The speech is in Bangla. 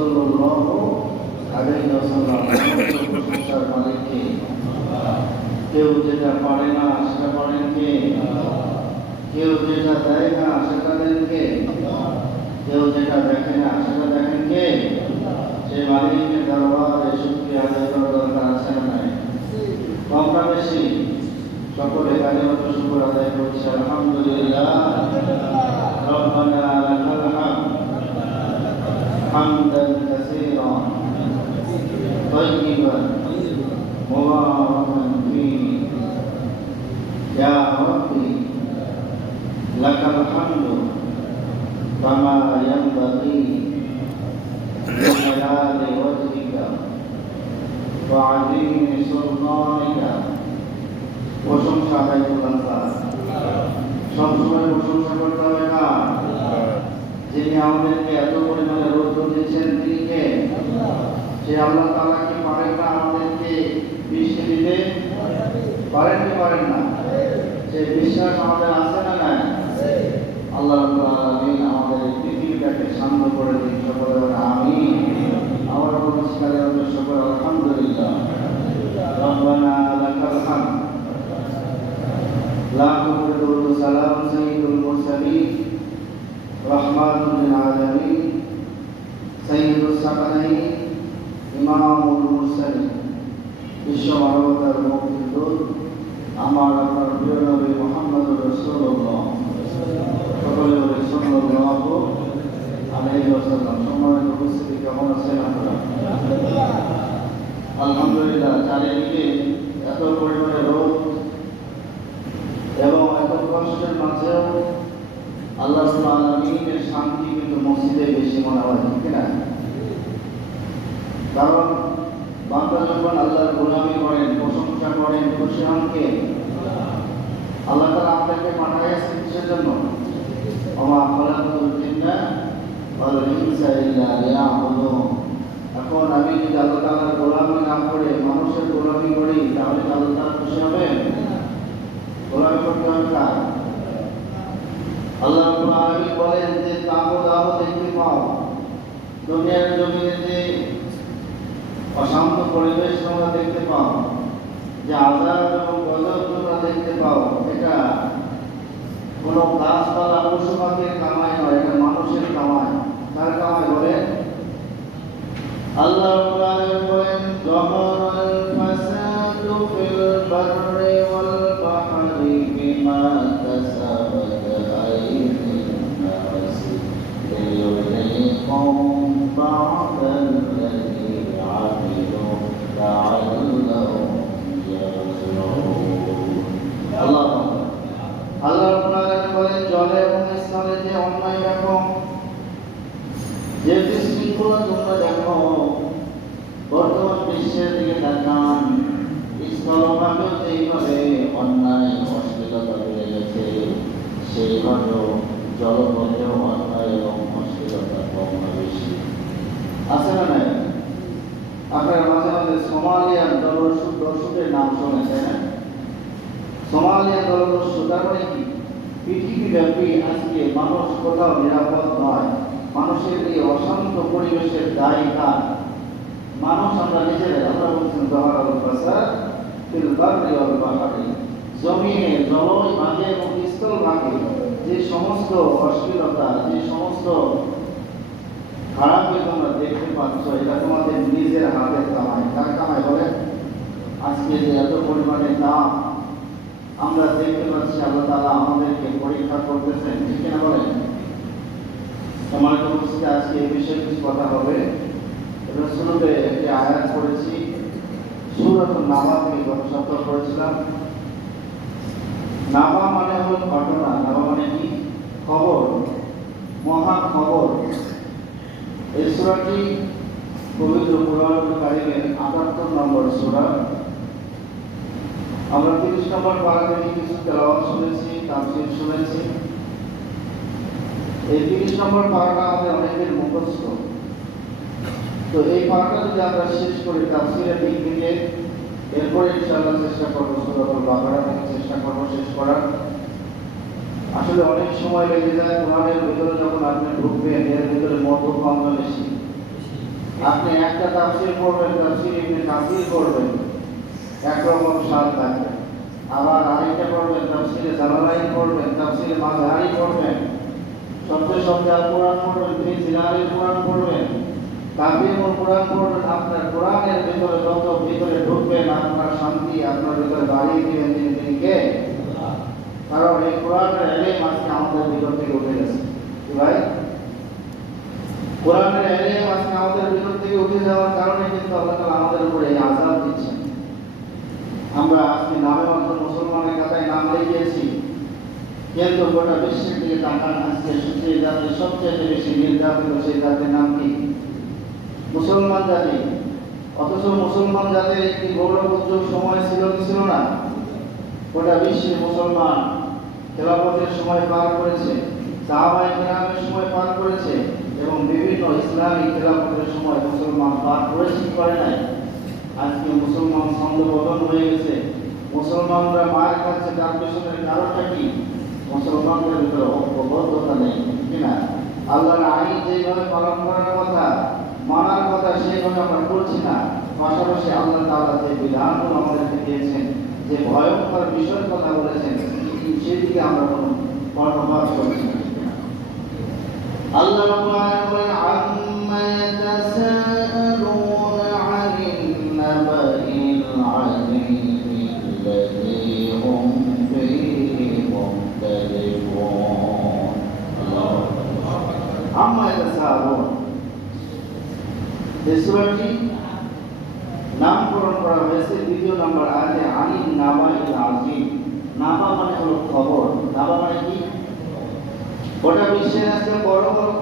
সাল্লাল্লাহু আলাইহি ওয়াসাল্লাম প্রশংসার মালিক কে? কেউ যেটা পারে না সেটা পারেন কে? কেউ যেটা দেয় না সেটা দেন কে? কেউ যেটা দেখে না সেটা দেখেন কে? সেই মালিকের দরবারে শুকরিয়া আদায় করার দরকার আছে না নাই? কম না বেশি? সকলে কালিমাত শুকর আদায় করছে আলহামদুলিল্লাহ। রব্বানা লাকাল হামদ হামদান কাসীরান তাইয়িবান মুবারাকান ফীহি ইয়া রাব্বি লাকাল হামদু কামা ইয়ানবাগি লিজালালি ওয়াজহিকা ওয়া আযীমি সুলতানিকা। প্রশংসা আদায় করলাম তার। সবসময় প্রশংসা করতে হবে না। যিনি আমাদেরকে এত পরিমাণে রোদ দিয়েছেন তিনি কে? সে আল্লাহ তাআলা কি পারেন না আমাদেরকে বৃষ্টি দিতে? পারেন কি পারেন না? সে বিশ্বাস আমাদের আছে না নাই? আল্লাহ রাব্বুল আলামিন আমাদের পৃথিবীটাকে শান্ত করে দিন। সকলে বলেন আমিন। আমার নমস্কারে আমাদের সকল আলহামদুলিল্লাহ। রব্বানা লাকাল হামদ। লাখো কোটি দরুদ ও সালাম সাইয়্যিদুল মুরসালিন রাহমাতুল লিল আলামিন সাইয়্যিদুস সাকালাইন ইমামুল মুরসালিন বিশ্ব মানবতার মুক্তিদূত আমার আপনার প্রিয় নবী মুহাম্মদুর রাসূলুল্লাহ সকলে বলে সাল্লাল্লাহু আলাইহি ওয়াসাল্লাম। সম্মানিত উপস্থিতি, কেমন আছেন আপনারা? আলহামদুলিল্লাহ। চারিদিকে এত পরিমাণে রোদ এবং এত কষ্টের মাঝেও আল্লাহ সুবহানাহু ওয়া তাআলার শান্তি কিন্তু মসজিদে বেশি মনে হয়, ঠিক না? কারণ বান্দা যখন আল্লাহর গোলামি করেন, প্রশংসা করেন, খুশি হন কে? আল্লাহ তাআলা আমাদেরকে পাঠাইছেন কিসের জন্য? ওমা খালাকাতুল জিন্না ওয়াল ইনসা ইল্লা লিয়াবুদুন। এখন আমি যদি আল্লাহ তাআলার গোলামি না করে মানুষের গোলামি করি তাহলে আল্লাহ তাআলা খুশি হবেন? গোলামি করতে হবে না। আল্লাহ রাব্বুল আলামিন বলেন যে তাগুদাহ দেখতে পাও, দুনিয়ার জমিনে যে অশান্ত পরিবেশ তোমরা দেখতে পাও, যে আযাব এবং গজব তোমরা দেখতে পাও, এটা কোনো গাছপালা পশু পাখির কামাই নয়, এটা মানুষের কামাই। তার কামাই বলেন আল্লাহ রাব্বুল আলামিন বলেন যাহারাল ফাসাদু ফিল বাররি ওয়াল বাহরি বিমা কাসাবাত আইদিন নাস লিয়ুযীকাহুম বা'দাল্লাযী আমিলু লা'আল্লাহুম ইয়ারজিউন। আল্লাহ রাব্বুল আলামিন বলেন জলে এবং স্থলে যে অন্যায় দেখো, যে বিশৃঙ্খলা তোমরা দেখো, বর্তমান বিশ্বের দিকে তাকান, স্থলভাগেও যেইভাবে অন্যায় অশ্লীলতা বেড়ে গেছে, সেইভাবেও জলপথেও অন্যায় এবং অশ্লীলতা কম না বেশি আছে না নাই? আপনারা মাঝে মাঝে সোমালিয়ার দর্শকের নাম শোনেন, তাই না? সোমালিয়ার দর্শক তার মানে কি? পৃথিবীব্যাপী আজকে মানুষ কোথাও নিরাপদ নয়। মানুষের এই অশান্ত পরিবেশের দায়ী কার? মানুষ আমরা নিজেরাই। আমরা বলছেন যাহারাল ফাসাদ ফিল বাররি ওয়াল বাহরি, জমিনে জলজ ভাগে এবং স্থল ভাগে যে সমস্ত অশ্লীলতা, যে সমস্ত খারাপই তোমরা দেখতে পাচ্ছ, এটা তোমাদের নিজের হাতের কামাই। কার কামাই বলেন? আজকে যে এত পরিমাণে দাম আমরা দেখতে পাচ্ছি, আল্লাহ তাআলা আমাদেরকে পরীক্ষা করতেছেন, ঠিক কিনা বলেন? আমার উপস্থিতি আজকে এই বিষয়ে কিছু কথা হবে। এটা শুরুতে একটি আয়াত পড়েছি, সূরাতুন নাবা থেকে গত সপ্তাহে পড়েছিলাম। নাবা মানে হলো ঘটনা। নাবা মানে কি? খবর, মহা খবর। এই সূরাটি পবিত্র কুরআনুল কারীমের ৭৮ নম্বর সূরা। আমরা ৩০ নম্বর পারা থেকে কিছু তেলাওয়াত শুনেছি, তাফসীর শুনেছি। এই ৩০ নম্বর পারাটা আমাদের অনেকের মুখস্থ। তো এই পারাটা যদি আমরা শেষ করি তাফসীরের দিক থেকে, এরপরে ইনশাআল্লাহ চেষ্টা করবো সূরাতুল বাকারা থেকে চেষ্টা করবো শেষ করার। আসলে অনেক সময় লেগে যায় কোরআনের ভিতরে, যখন আপনি ঢুকবেন এর ভিতরে মত কম বেশি আপনি একটা তাফসীর পড়বেন, তাফসীর ইবনে কাসির পড়বেন, একরকম স্বাদ থাকবে। আবার আরেকটা পড়বেন, তাফসীরে জালালাইন পড়বেন, তাফসীরে মাযহারি পড়বেন, সবচেয়ে আল কোরআন পড়বেন, ফি জিলালিল কোরআন পড়বেন, তাফসীরুল কোরআন পড়বেন। আপনার কোরআনের ভিতরে যত ভিতরে ঢুকবেন, আপনার শান্তি আপনার ভিতরে বাড়িয়ে দিবেন তিনি কে? কারণ এই কোরআনের ইলম আজকে আমাদের ভিতর থেকে উঠে গেছে। কি ভাই? কোরআনের ইলম আজকে আমাদের ভিতর থেকে উঠে যাওয়ার কারণে কিন্তু আল্লাহ তাআলা আমাদের উপরে এই আযাব দিচ্ছেন। আমরা আজকে নামে মাত্র মুসলমানের খাতায় নাম লিখিয়েছি, কিন্তু গোটা বিশ্বের দিকে তাকান, আজকে সেই জাতির সবচেয়ে বেশি নির্যাতিত সেই জাতির নাম কি? মুসলমান জাতি। অথচ মুসলমান জাতির একটি গৌরবোজ্জ্বল সময় ছিল না? গোটা বিশ্বে মুসলমান খেলাফতের সময় পার করেছে, সাহাবায়ে কেরামের সময় পার করেছে, এবং বিভিন্ন ইসলামী খেলাফতের সময় মুসলমান পার করেছে, করে নাই? আজকে মুসলমান ছন্দবদন হয়ে গেছে, মুসলমানরা মার খাচ্ছে। তার পেছনের কারণটা কি? মুসলমানদের ভিতরে ঐক্যবদ্ধতা নেই, কিনা? আল্লাহর আইন যেভাবে পালন করার কথা, মানার কথা, সেইভাবে আমরা করছি না। পাশাপাশি আল্লাহ তাআলা যে বিধানগুলো আমাদেরকে দিয়েছেন, যে ভয়ঙ্কর বিষয়ের কথা বলেছেন, সেদিকে আমরা কোনো কর্ণপাত করছি না। আল্লাহ রাব্বুল আলামিন বলেন, আম্মা ইয়াতাসাআলুনা আনিন নাবাইল আযীমিল্লাযী হুম ফীহি মুখতালিফুন। আম্মা ইয়াতাসাআলুন, এই সূরাটি নামকরণ করা হয়েছে ২য় নম্বর আয়াতে আনিন নাবাইল আযীম। নাবা মানে হলো খবর। নাবা মানে কি? গোটা বিশ্বের আজকে বড় বড়